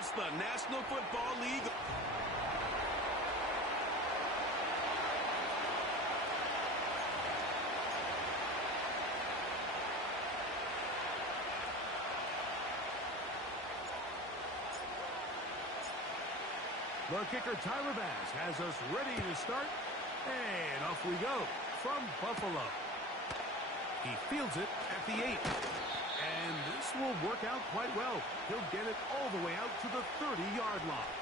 It's the National Football League. The kicker, Tyler Bass, has us ready to start. And off we go from Buffalo. He fields it at the 8. And this will work out quite well. He'll get it all the way out to the 30-yard line.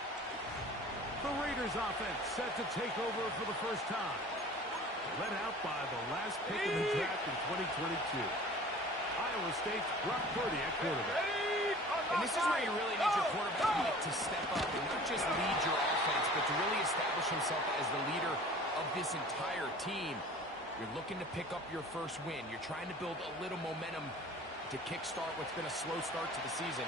The Raiders offense set to take over for the first time. Led out by the last pick of the draft in 2022. Iowa State's Brock Purdy at quarterback. And this is where you really need your quarterback, Mike, to step up and not just lead your offense, but to really establish himself as the leader of this entire team. You're looking to pick up your first win. You're trying to build a little momentum to kickstart what's been a slow start to the season.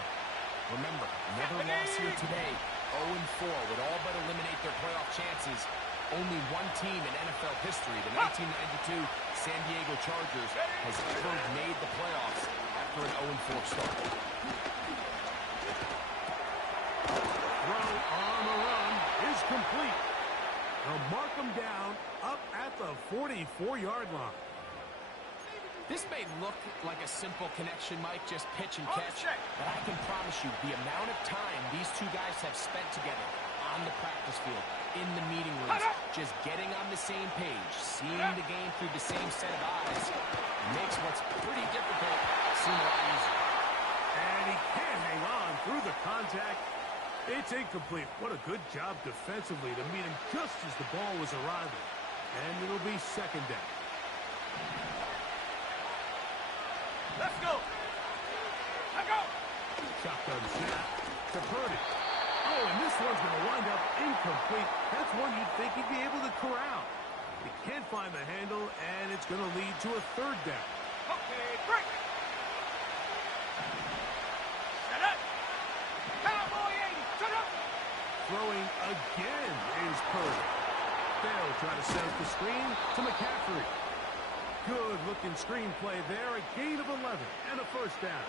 Remember, another loss here today, 0-4, would all but eliminate their playoff chances. Only one team in NFL history, the 1992 San Diego Chargers, has ever made the playoffs after an 0-4 start. Throw on the run is complete. They'll mark him down up at the 44-yard line. This may look like a simple connection, Mike, just pitch and catch, but I can promise you the amount of time these two guys have spent together on the practice field, in the meeting rooms, just getting on the same page, seeing the game through the same set of eyes, makes what's pretty difficult seem a lot easier. And he can't hang on through the contact. It's incomplete. What a good job defensively to meet him just as the ball was arriving. And it'll be second down. Let's go. Let's go. Shotgun snap to Purdy. Oh, and this one's going to wind up incomplete. That's one you'd think he'd be able to corral. He can't find the handle, and it's going to lead to a third down. Okay, break. Set up. Cowboy 80. Set up. Throwing again is Purdy. They'll try to set up the screen to McCaffrey. Good-looking screenplay there. A gain of 11 and a first down.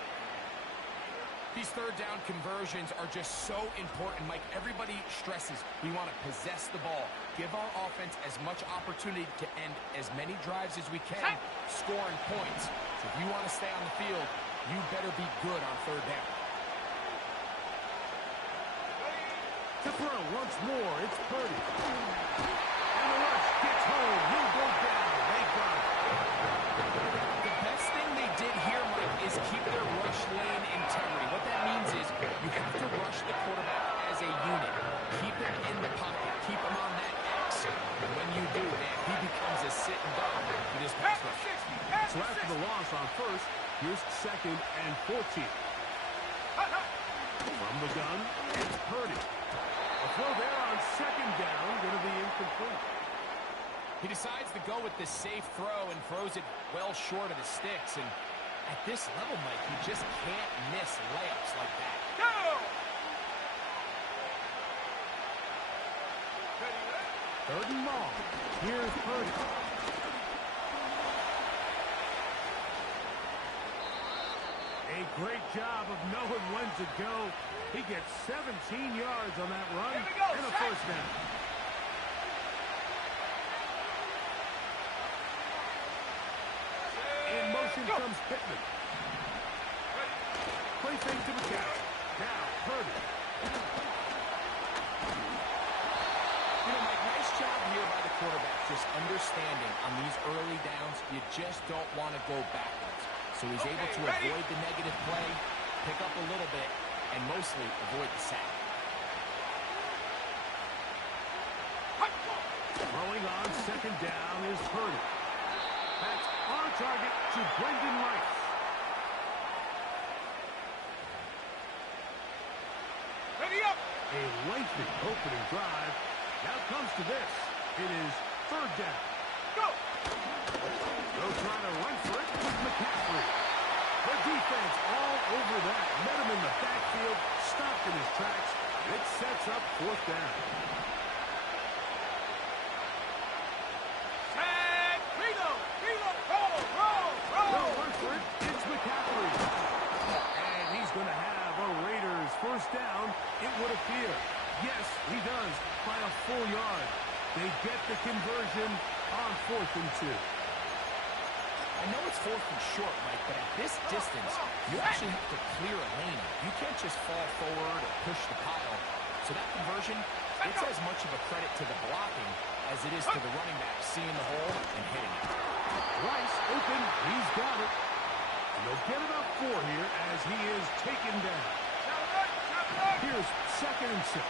These third down conversions are just so important, Mike. Everybody stresses we want to possess the ball, give our offense as much opportunity to end as many drives as we can, scoring points. So if you want to stay on the field, you better be good on third down. To throw once more, it's Purdy. And the rush gets home. He'll go down. They got it. The best thing they did here, Mike, is keep their rush lane integrity. What that means is you have to rush the quarterback as a unit. Keep him in the pocket. Keep him on that X. And when you do, man, he becomes a sitting duck for this pass rush. So after the loss on first, here's second and 14. From the gun, it's Purdy. A throw there on second down, going to be incomplete. He decides to go with this safe throw and throws it well short of the sticks. And at this level, Mike, you just can't miss layups like that. Go! Third and long. Here's Purdy. A great job of knowing when to go. He gets 17 yards on that run and a first down. In motion comes Pittman. Play fake to McCaffrey. Now Purdy. You know, Mike, nice job here by the quarterback, just understanding on these early downs, you just don't want to go backwards. So he's able to avoid the negative play, pick up a little bit, and mostly avoid the sack. Throwing on second down is Purdy. That's on target to Brendan Rice. Ready up. A lengthy opening drive. Now comes to this. It is third down. Go. They'll try to run for it with McCaffrey. The defense all over that. Met him in the backfield, stopped in his tracks. It sets up fourth down. Set. Reload. Reload. Roll. They'll run for it. It's McCaffrey. And he's going to have a Raiders first down. It short, Mike, but at this distance, you actually have to clear a lane. You can't just fall forward or push the pile. So that conversion, it's as much of a credit to the blocking as it is to the running back seeing the hole and hitting it. Rice open. He's got it. And they'll get about 4 here as he is taken down. Here's 2nd and 6.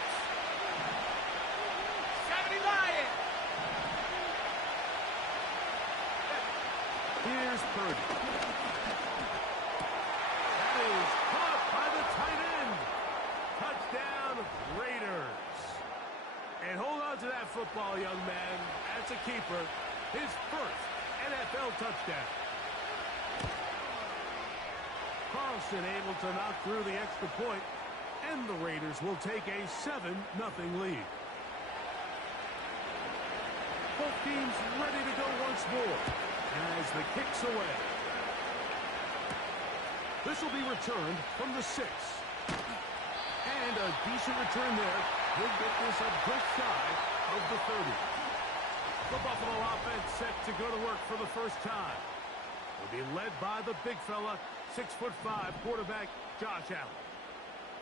Here's Purdy. That is caught by the tight end. Touchdown, Raiders. And hold on to that football, young man. That's a keeper. His first NFL touchdown. Carlson able to knock through the extra point, and the Raiders will take a 7-0 lead. Both teams ready to go once more as the kick's away. This will be returned from the 6. And a decent return there. He'll get this up just shy of the 30. The Buffalo offense set to go to work for the first time. Will be led by the big fella, 6'5" quarterback Josh Allen.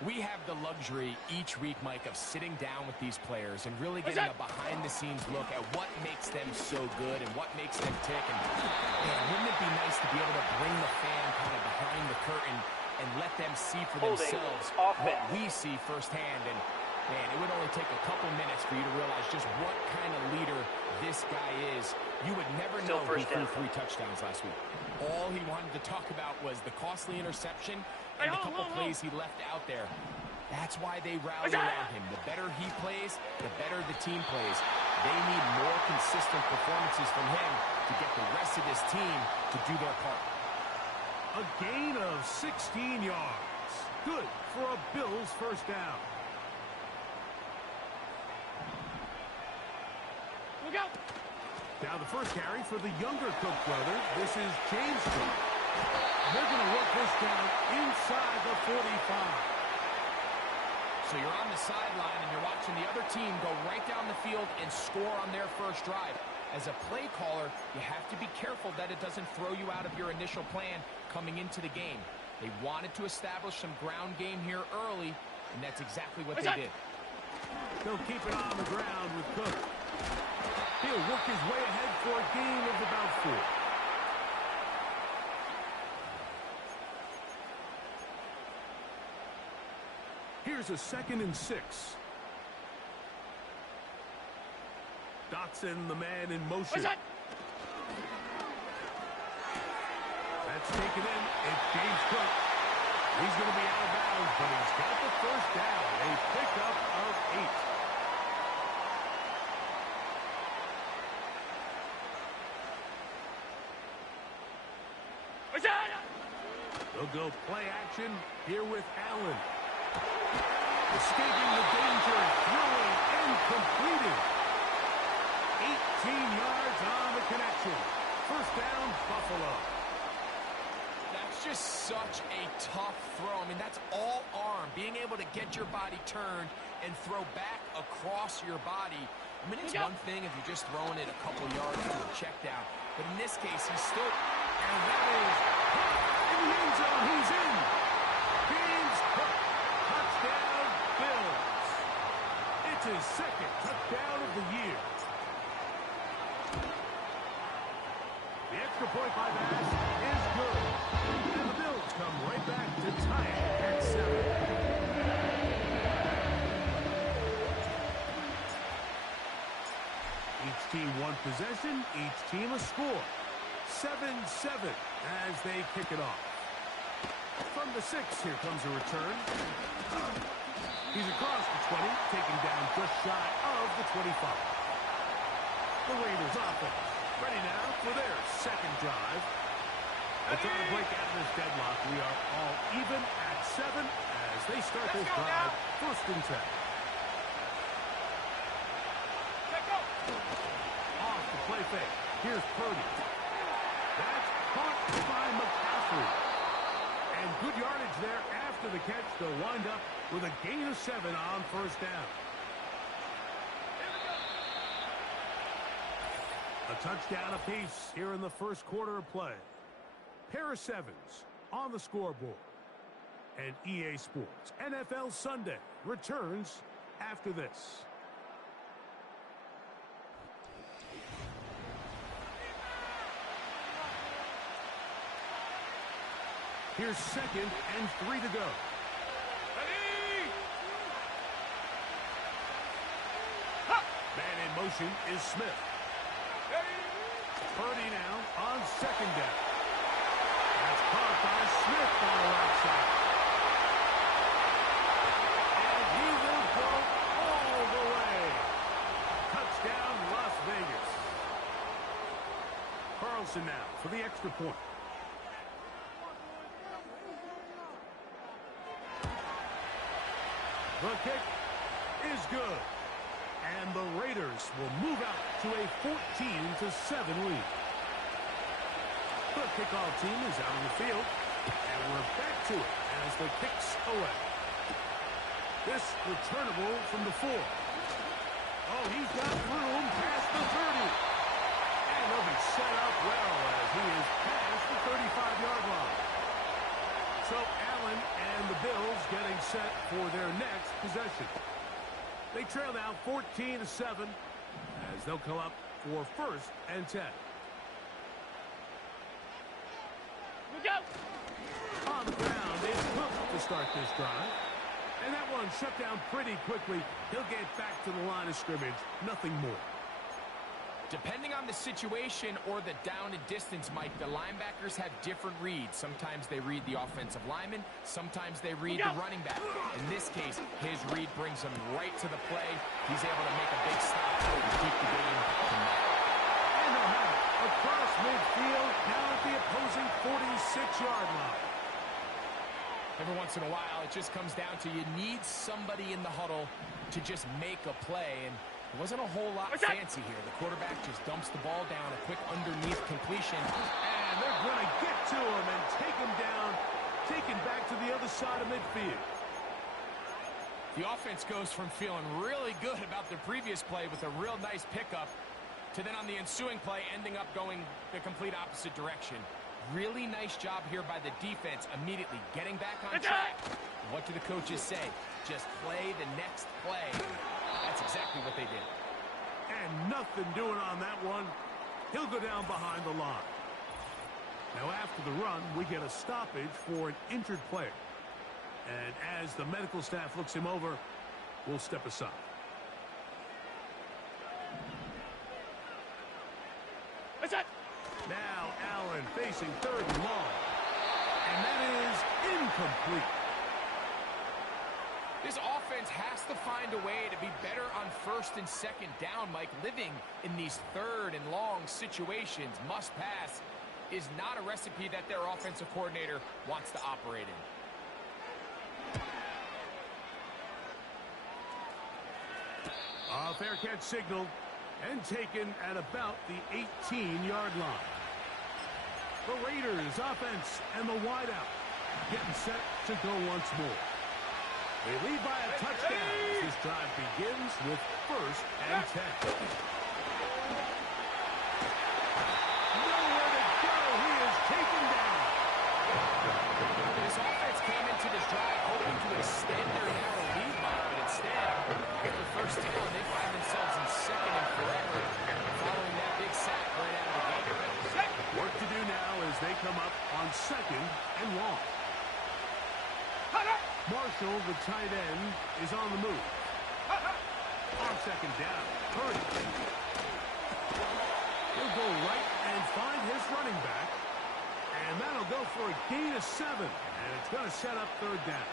We have the luxury each week, Mike, of sitting down with these players and really getting a behind-the-scenes look at what makes them so good and what makes them tick. And man, wouldn't it be nice to be able to bring the fan kind of behind the curtain and let them see for themselves what we see firsthand? And man, it would only take a couple minutes for you to realize just what kind of leader this guy is. You would never know he threw 3 touchdowns last week. All he wanted to talk about was the costly interception and the couple plays he left out there. That's why they rally around him. The better he plays, the better the team plays. They need more consistent performances from him to get the rest of this team to do their part. A gain of 16 yards. Good for a Bills first down. Look out! Now the first carry for the younger Cook brother. This is James Cook. They're going to work this down inside the 45. So you're on the sideline and you're watching the other team go right down the field and score on their first drive. As a play caller, you have to be careful that it doesn't throw you out of your initial plan coming into the game. They wanted to establish some ground game here early, and that's exactly what they did. They'll keep it on the ground with Cook. He'll work his way ahead for a gain of about 4. Here's a 2nd and 6. Dotson, the man in motion. That's taken in. It's James Cook. He's going to be out of bounds, but he's got the first down. A pickup of 8. They'll go play action here with Allen. Escaping the danger, throwing and completing. 18 yards on the connection. First down, Buffalo. That's just such a tough throw. I mean, that's all arm. Being able to get your body turned and throw back across your body. I mean, it's one thing if you're just throwing it a couple yards to a check down. But in this case, he's still... And that is in the end zone. He's in. James Cook. Touchdown, Bills. It's his 2nd touchdown of the year. The extra point by Bass is good. And the Bills come right back to tie it at 7. Each team one possession, each team a score. 7-7 as they kick it off. From the 6, here comes a return. He's across the 20, taken down just shy of the 25. The Raiders offense ready now for their 2nd drive. They're trying to break out of this deadlock. We are all even at 7 as they start this drive. 1st and 10. Off the play fake. Here's Purdy. That's caught by McCaffrey. And good yardage there after the catch. They'll wind up with a gain of 7 on first down. A touchdown apiece here in the first quarter of play. pair of sevens on the scoreboard. And EA Sports NFL Sunday returns after this. Here's 2nd and 3 to go. Man in motion is Smith. Purdy now on 2nd down. That's caught by Smith on the right side. And he will go all the way. Touchdown, Las Vegas. Carlson now for the extra point. The kick is good. And the Raiders will move out to a 14-7 lead. The kickoff team is out on the field. And we're back to it as the kick's away. This returnable from the 4. Oh, he's got room past the 30. And he'll be set up well as he is past the 35-yard line. So Allen and the Bills getting set for their next possession. They trail now 14-7 as they'll come up for 1st and 10. On the ground, it's Cook to start this drive. And that one shut down pretty quickly. He'll get back to the line of scrimmage. Nothing more. Depending on the situation or the down and distance, Mike, the linebackers have different reads. Sometimes they read the offensive lineman. Sometimes they read the running back. In this case, his read brings him right to the play. He's able to make a big stop and keep the game from that. And they'll have it across midfield, now at the opposing 46-yard line. Every once in a while, it just comes down to you need somebody in the huddle to just make a play. And it wasn't a whole lot fancy here. The quarterback just dumps the ball down, a quick underneath completion. And they're going to get to him and take him down, take him back to the other side of midfield. The offense goes from feeling really good about their previous play with a real nice pickup to then on the ensuing play ending up going the complete opposite direction. Really nice job here by the defense, immediately getting back on track. What do the coaches say? Just play the next play. That's exactly what they did. And nothing doing on that one. He'll go down behind the line. Now after the run, we get a stoppage for an injured player. And as the medical staff looks him over, we'll step aside. Now Allen facing 3rd and long. And that is incomplete. This offense has to find a way to be better on 1st and 2nd down, Mike. Living in these 3rd and long situations, must pass, is not a recipe that their offensive coordinator wants to operate in. A fair catch signaled and taken at about the 18-yard line. The Raiders offense and the wideout getting set to go once more. They lead by a touchdown as this drive begins with 1st and 10. Nowhere to go. He is taken down. This offense came into this drive hoping to extend their narrow lead, but instead, with the 1st down, they find themselves in 2nd and forever following that big sack right out of the gate. Work to do now as they come up on 2nd and long. Marshall, the tight end, is on the move. On 2nd down, Purdy. He'll go right and find his running back. And that'll go for a gain of 7. And it's going to set up 3rd down.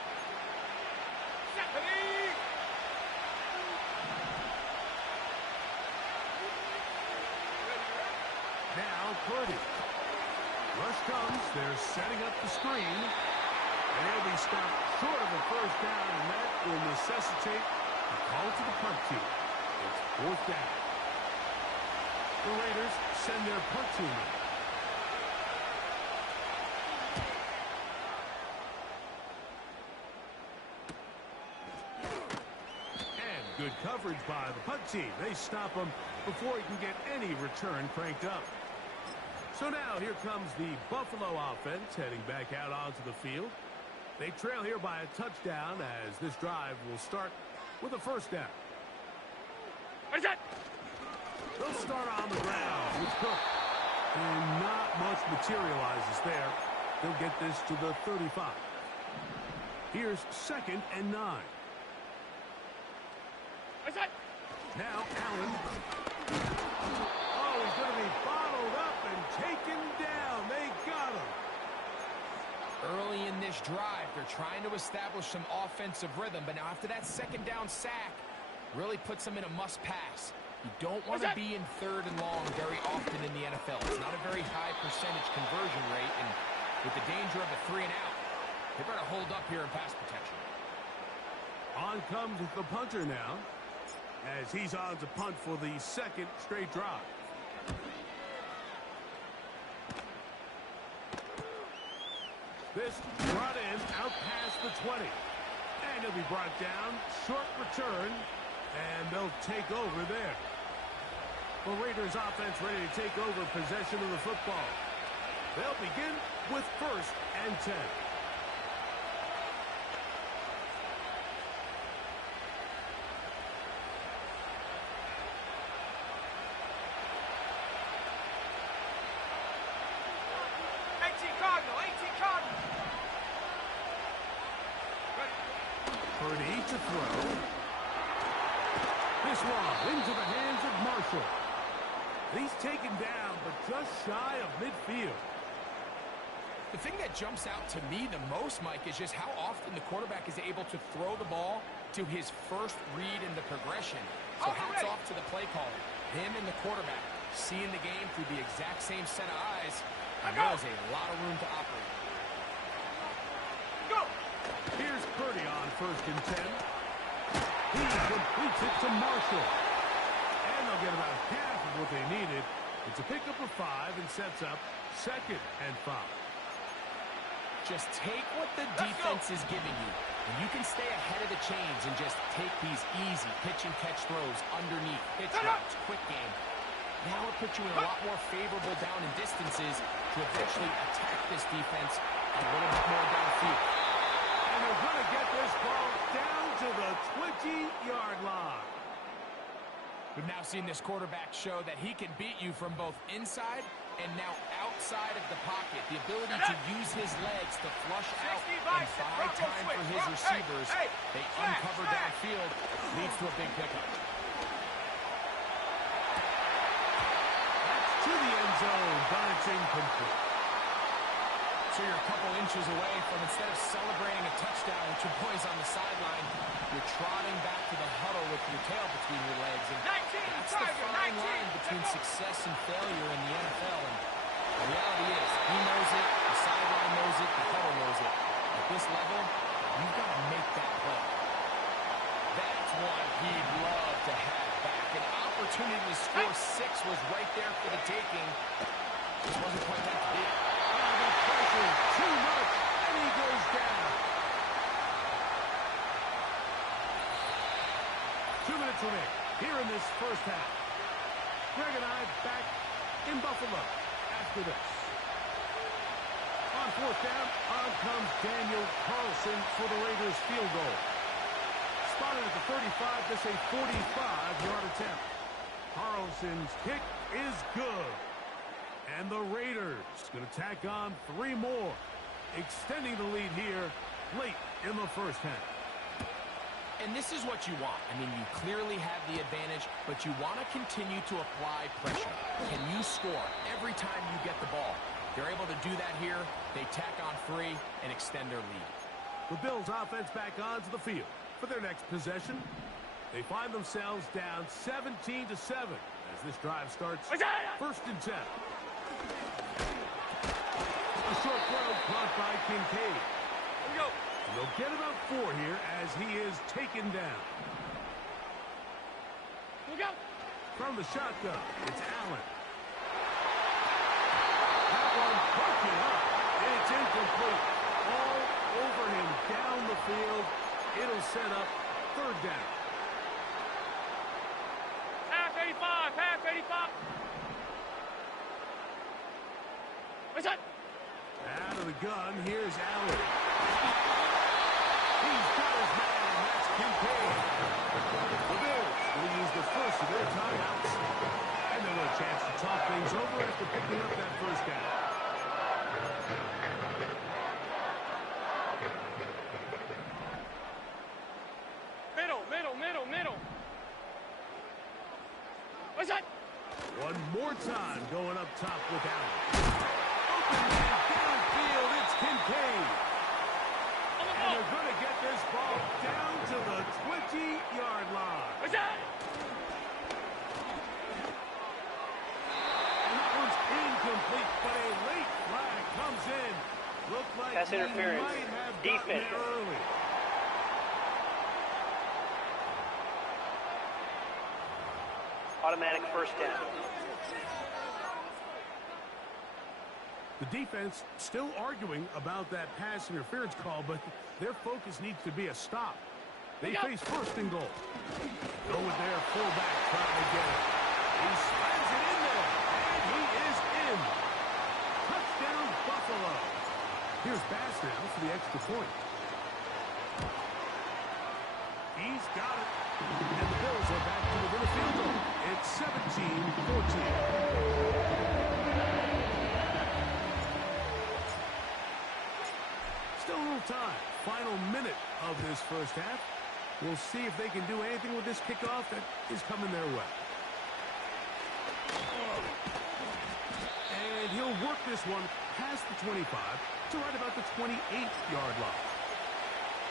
Now Purdy. Rush comes. They're setting up the screen. And they'll be stopped short of a 1st down, and that will necessitate a call to the punt team. It's 4th down. The Raiders send their punt team in. And good coverage by the punt team. They stop him before he can get any return cranked up. So now here comes the Buffalo offense heading back out onto the field. They trail here by a touchdown as this drive will start with a first down. They'll start on the ground with Cook. And not much materializes there. They'll get this to the 35. Here's 2nd and 9. Now Allen. Oh, he's going to be bottled up and taken down. They got him. Early in this drive, they're trying to establish some offensive rhythm, but now after that 2nd down sack, really puts them in a must-pass. You don't want to be in 3rd and long very often in the NFL. It's not a very high percentage conversion rate, and with the danger of a 3-and-out, they better hold up here in pass protection. On comes the punter now, as he's on to punt for the 2nd straight drive. This brought in out past the 20. And he'll be brought down. Short return. And they'll take over there. The Raiders offense ready to take over possession of the football. They'll begin with 1st and 10. Purdy to throw. This one into the hands of Marshall. He's taken down, but just shy of midfield. The thing that jumps out to me the most, Mike, is just how often the quarterback is able to throw the ball to his first read in the progression. So hats off to the play caller. Him and the quarterback seeing the game through the exact same set of eyes. And there's a lot of room to operate. Here's Purdy on 1st and 10. He completes it to Marshall. And they'll get about half of what they needed. It's a pickup of 5 and sets up 2nd and 5. Just take what the defense is giving you. And you can stay ahead of the chains and just take these easy pitch and catch throws underneath, pitch routes, quick game. Now it puts you in a lot more favorable down and distances to eventually attack this defense a little bit more downfield. And they're going to get this ball down to the 20-yard line. We've now seen this quarterback show that he can beat you from both inside and now outside of the pocket. The ability to use his legs to flush out and buy time for his receivers. They uncover downfield, leads to a big pickup. That's to the end zone, but it's incomplete. So you're a couple inches away from, instead of celebrating a touchdown with your boys on the sideline, you're trotting back to the huddle with your tail between your legs. And that's the fine line between success and failure in the NFL. And the reality is, he knows it, the sideline knows it, the huddle knows it. At this level, you've got to make that play. That's one he'd love to have back. An opportunity to score 6 was right there for the taking. Just wasn't quite that to be. The pressure, too much, and he goes down. 2 minutes remaining here in this first half. Greg and I back in Buffalo after this. On 4th down, on comes Daniel Carlson for the Raiders field goal. Spotted at the 35, this a 45-yard attempt. Carlson's kick is good. And the Raiders going to tack on 3 more, extending the lead here late in the first half. And this is what you want. I mean, you clearly have the advantage, but you want to continue to apply pressure. Can you score every time you get the ball? They're able to do that here. They tack on 3 and extend their lead. The Bills offense back onto the field for their next possession. They find themselves down 17-7 as this drive starts 1st and 10. A short throw caught by Kincaid. Here we go. They'll get about 4 here as he is taken down. Here we go. From the shotgun, it's Allen. That one broken up. It's incomplete. All over him down the field. It'll set up 3rd down. Half 85, half 85. run. Here's Allen. He's got his man, and that's Kincaid. The Bills will use the first of their timeouts. And they'll have a chance to talk things over after picking up that first down. Middle. What's that? One more time going up top with Allen. Open man downfield, it's Kincaid. And they're going to get this ball down to the 20-yard line. What's that? And that one's incomplete, but a late flag comes in. Looked like pass interference. Might have gotten there early. Automatic first down. The defense still arguing about that pass interference call, but their focus needs to be a stop. They face first and goal. Go with their fullback trying to get it. He slams it in there, and he is in. Touchdown, Buffalo. Here's Bass now for the extra point. He's got it. And the Bills are back to within a field goal. It's 17-14. Still a little time. Final minute of this first half. We'll see if they can do anything with this kickoff that is coming their way. And he'll work this one past the 25 to right about the 28-yard line.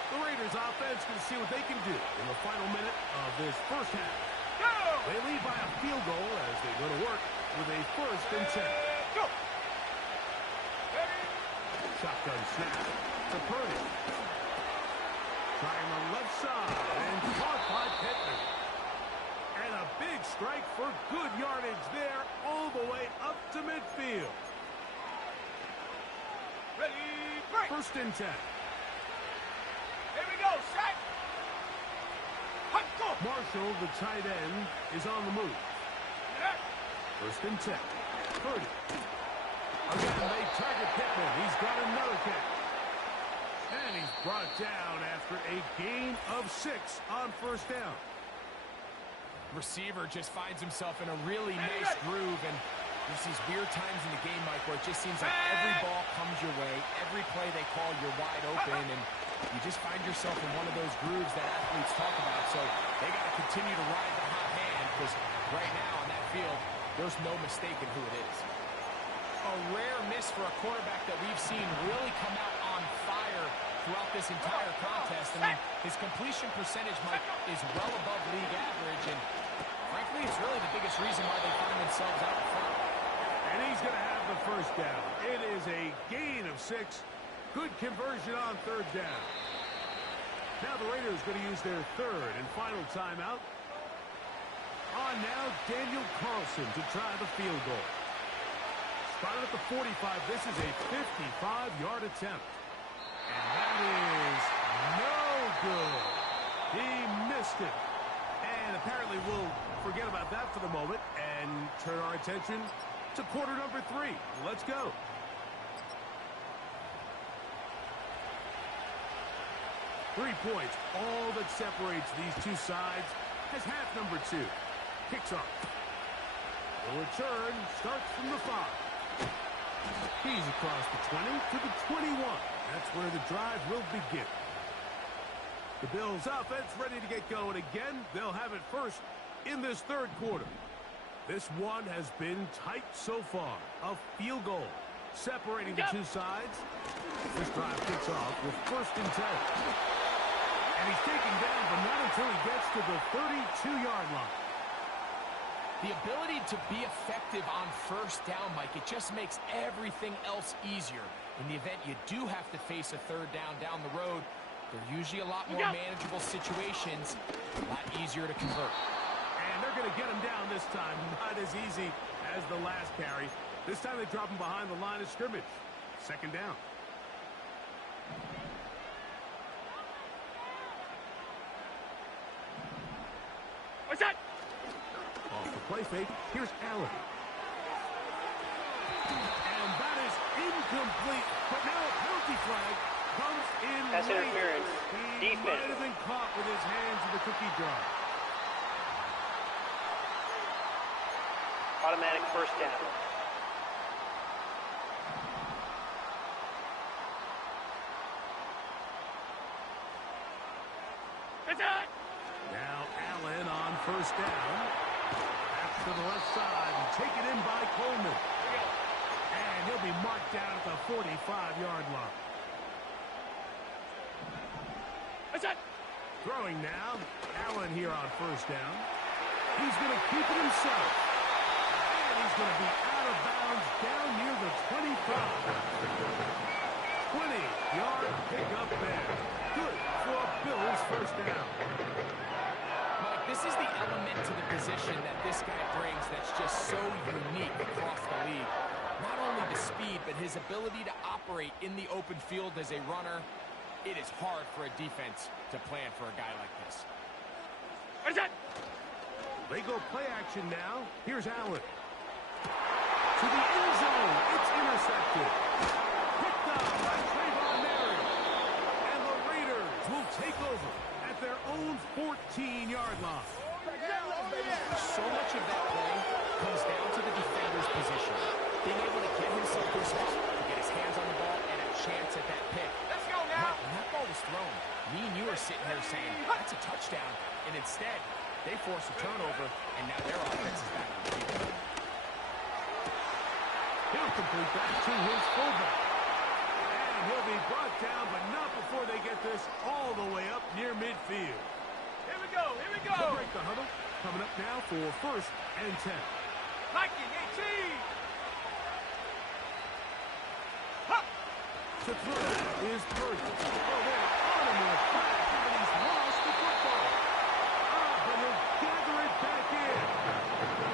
The Raiders offense can see what they can do in the final minute of this first half. Go! They lead by a field goal as they go to work with a 1st and 10. Go! Shotgun snap to Purdy. Trying the left side and caught by Pittman. And a big strike for good yardage there all the way up to midfield. Ready, break! 1st and 10. Here we go, set! Hut, go! Marshall, the tight end, is on the move. 1st and 10. Purdy. Again, they target Pittman. He's got another catch. And he's brought down after a gain of 6 on 1st down. Receiver just finds himself in a really nice groove, and there's these weird times in the game, Mike, where it just seems like every ball comes your way, every play they call, you're wide open, and you just find yourself in one of those grooves that athletes talk about. So they got to continue to ride the hot hand, because right now on that field, there's no mistaking who it is. A rare miss for a quarterback that we've seen really come out on fire throughout this entire contest. I mean, his completion percentage, Mike, is well above league average, and frankly, it's really the biggest reason why they find themselves out front. And he's going to have the 1st down. It is a gain of 6. Good conversion on 3rd down. Now the Raiders going to use their 3rd and final timeout. On now, Daniel Carlson to try the field goal. Spotted at the 45. This is a 55-yard attempt. And that is no good. He missed it. And apparently we'll forget about that for the moment and turn our attention to quarter number 3. Let's go. Three points, all that separates these two sides as half number 2 kicks off. The return starts from the 5. He's across the 20 to the 21. That's where the drive will begin. The Bills offense ready to get going again. They'll have it first in this 3rd quarter. This one has been tight so far. A field goal separating the two sides. This drive kicks off with 1st and 10. And he's taken down, but not until he gets to the 32-yard line. The ability to be effective on 1st down, Mike, it just makes everything else easier. In the event you do have to face a 3rd down the road, they're usually a lot more manageable situations, a lot easier to convert. And they're going to get him down this time. Not as easy as the last carry. This time they drop him behind the line of scrimmage. 2nd down. What's that? Off the play fake, here's Allen. And that is Incomplete. But now a penalty flag comes in Pass late. interference. He Defense. might have been caught with his hands in the cookie jar. Automatic first down. Now Allen on first down. Back to the left side and taken in by Coleman. And he'll be marked down at the 45-yard line. Throwing now. Allen here on first down. He's going to keep it himself. And he's going to be out of bounds down near the 25. 20-yard pickup there. Good for Bills first down. Mike, this is the element to the position that this guy brings that's just so unique across the league. Not only the speed, but his ability to operate in the open field as a runner. It is hard for a defense to plan for a guy like this. They go play action now. Here's Allen. To the end zone. It's intercepted. Picked up by Trayvon Mary. And the Raiders will take over at their own 14-yard line. So much of that play comes down to the defender's position. Being able to get himself to a spot, to get his hands on the ball, and a chance at that pick. Let's go now. When that ball was thrown, me and you are sitting here saying, that's a touchdown. And instead, they force a turnover, and now their offense is back on the field. He'll complete back to his fullback. And he'll be brought down, but not before they get this all the way up near midfield. Here we go. Here we They'll go. break the huddle. Coming up now for first and 10. Hiking 18. To throw is Purdy. Oh, they're on him with a flag, and he's lost the football. But he'll gather it back in.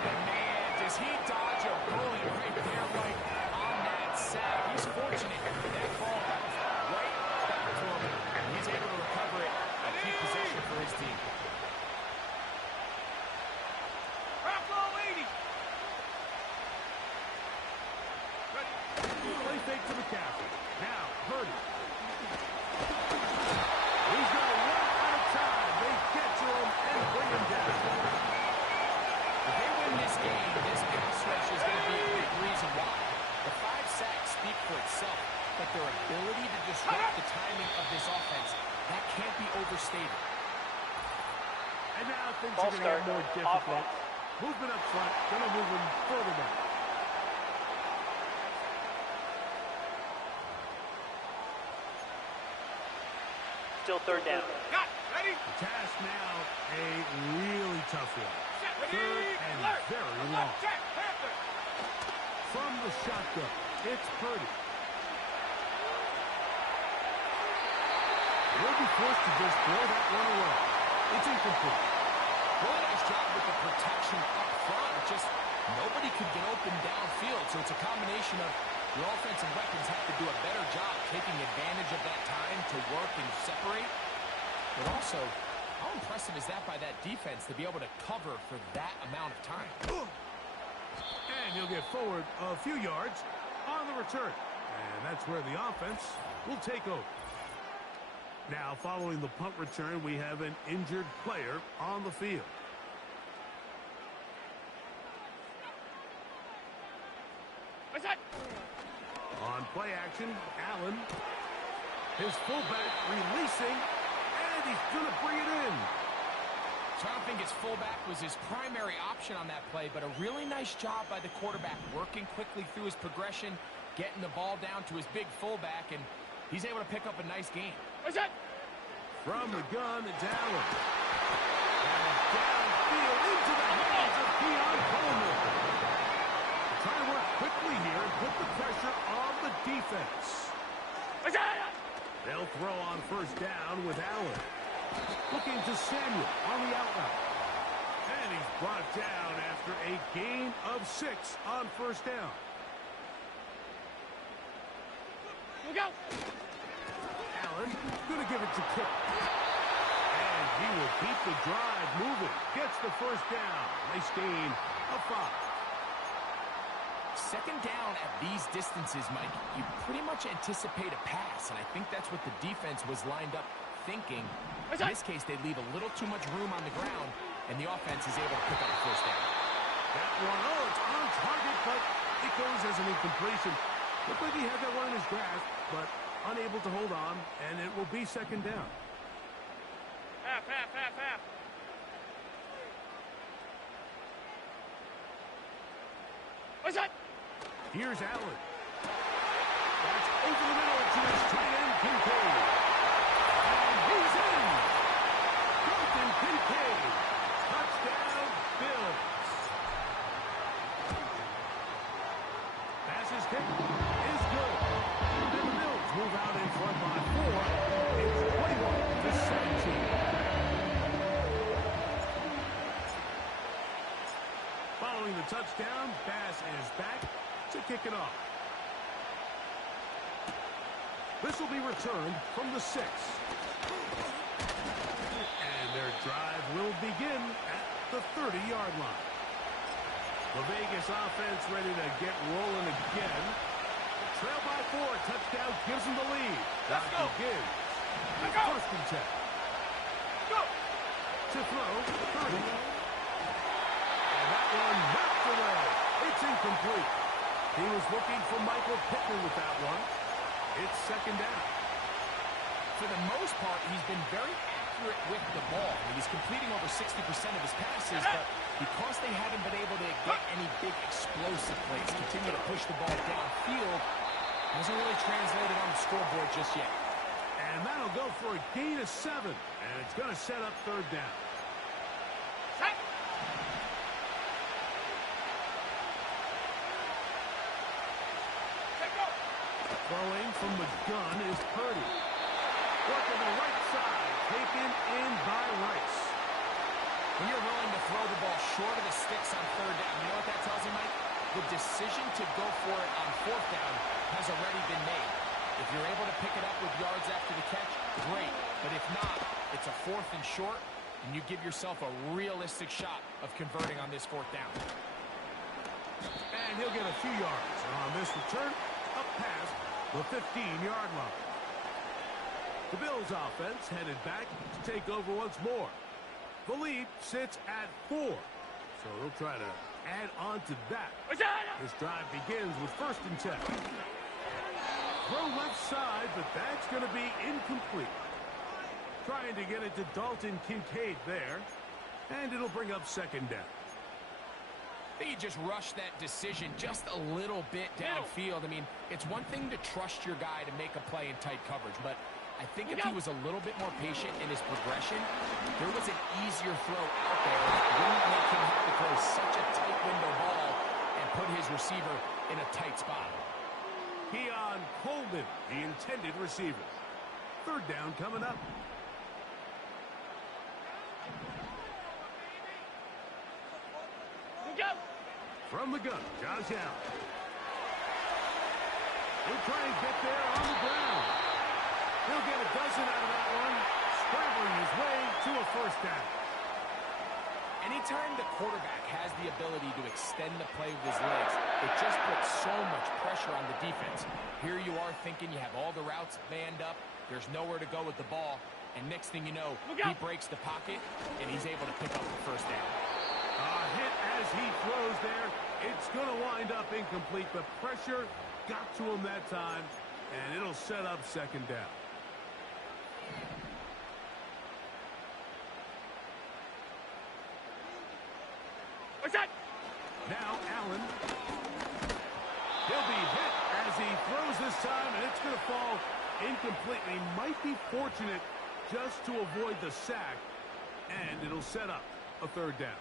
And man, does he dodge a bullet right there, right on that sack. He's fortunate that ball bounced right back to him. And he's able to recover it and keep possession for his team. Bravo 80. Play fake to McCaffrey. Now, Purdy. He's going to run out of time. They get to him and bring him down. If they win this game, this pass rush is going to be a big reason why. The 5 sacks speak for itself, but their ability to disrupt the timing of this offense, that can't be overstated. And now things Ball are going to get start. more difficult. Offense. Movement up front, going to move him further back. Still third down. Got it. Ready? The task now, a really tough one. Set. Third and Alert. very long. Check. Panther. From the shotgun, it's Purdy. They'll be forced to just throw that one away. It's incomplete. Really nice job with the protection up front. Just nobody could get open downfield, so it's a combination of your offensive weapons have to do a better job taking advantage of that time to work and separate. But also, how impressive is that by that defense to be able to cover for that amount of time? And he'll get forward a few yards on the return. And that's where the offense will take over. Now, following the punt return, we have an injured player on the field. What's that? On play action, Allen. His fullback releasing, and he's going to bring it in. So I don't think his fullback was his primary option on that play, but a really nice job by the quarterback working quickly through his progression, getting the ball down to his big fullback, and he's able to pick up a nice gain. What's that? From the gun, it's Allen. And downfield into the hands of Keon Coleman. Trying to work quickly here and put the pressure on the defense. What's that? They'll throw on first down with Allen. Looking to Samuel on the outlet. And he's brought down after a gain of 6 on first down. Look out. Allen going to give it to Cook. And he will keep the drive moving. Gets the first down. Nice gain of 5. second down at these distances, Mike, you pretty much anticipate a pass, and I think that's what the defense was lined up thinking. In this case, they leave a little too much room on the ground, and the offense is able to pick up the first down. That one, oh, it's on target, but it goes as an incompletion. Looked like he had that one in his grasp, but unable to hold on, and it will be second down. Half. What's that? Here's Allen. That's over the middle to his tight end, Kincaid. And he's in. Dalton Kincaid. Touchdown, Bills. Passes kick is good. And the Bills move out in front by 4. It's 21-17. Following the touchdown, Bass is back to kick it off. This will be returned from the 6. And their drive will begin at the 30-yard line. The Vegas offense ready to get rolling again. Trail by 4. Touchdown gives them the lead. Let's go. Begins. Let's go. First and 10. Go. To throw, 30. And that one knocked away. It's incomplete. He was looking for Michael Pittman with that one. It's second down. For the most part, he's been very accurate with the ball. I mean, he's completing over 60% of his passes, but because they haven't been able to get any big explosive plays, continue to push the ball downfield, hasn't really translated on the scoreboard just yet. And that'll go for a gain of 7. And it's going to set up third down. Set. Throwing from the gun is Purdy. Working the right side, taken in by Rice. When you're willing to throw the ball short of the sticks on third down, you know what that tells you, Mike? The decision to go for it on fourth down has already been made. If you're able to pick it up with yards after the catch, great. But if not, it's a 4th and short, and you give yourself a realistic shot of converting on this 4th down. And he'll get a few yards. And on this return, up past the 15-yard line. The Bills offense headed back to take over once more. The lead sits at 4. So they'll try to add on to that. This drive begins with first and 10. Throw left side, but that's going to be incomplete. Trying to get it to Dalton Kincaid there. And it'll bring up second down. I think he just rushed that decision just a little bit downfield. I mean, it's one thing to trust your guy to make a play in tight coverage, but I think if he was a little bit more patient in his progression, there was an easier throw out there that wouldn't make him have to throw such a tight window ball and put his receiver in a tight spot. Keon Coleman, the intended receiver. Third down coming up. From the gun, Josh Allen. He'll try and get there on the ground. He'll get a dozen out of that one, scrambling his way to a first down. Anytime the quarterback has the ability to extend the play with his legs, it just puts so much pressure on the defense. Here you are thinking you have all the routes manned up, there's nowhere to go with the ball, and next thing you know, he breaks the pocket, and he's able to pick up the first down. Hit as he throws there. It's going to wind up incomplete. The pressure got to him that time, and it'll set up second down. What's that? Now Allen. He'll be hit as he throws this time, and it's going to fall incompletely. Might be fortunate just to avoid the sack, and it'll set up a third down.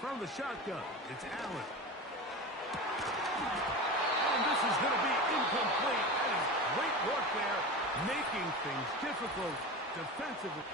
From the shotgun, it's Allen. And this is going to be incomplete. That is great work there, making things difficult defensively.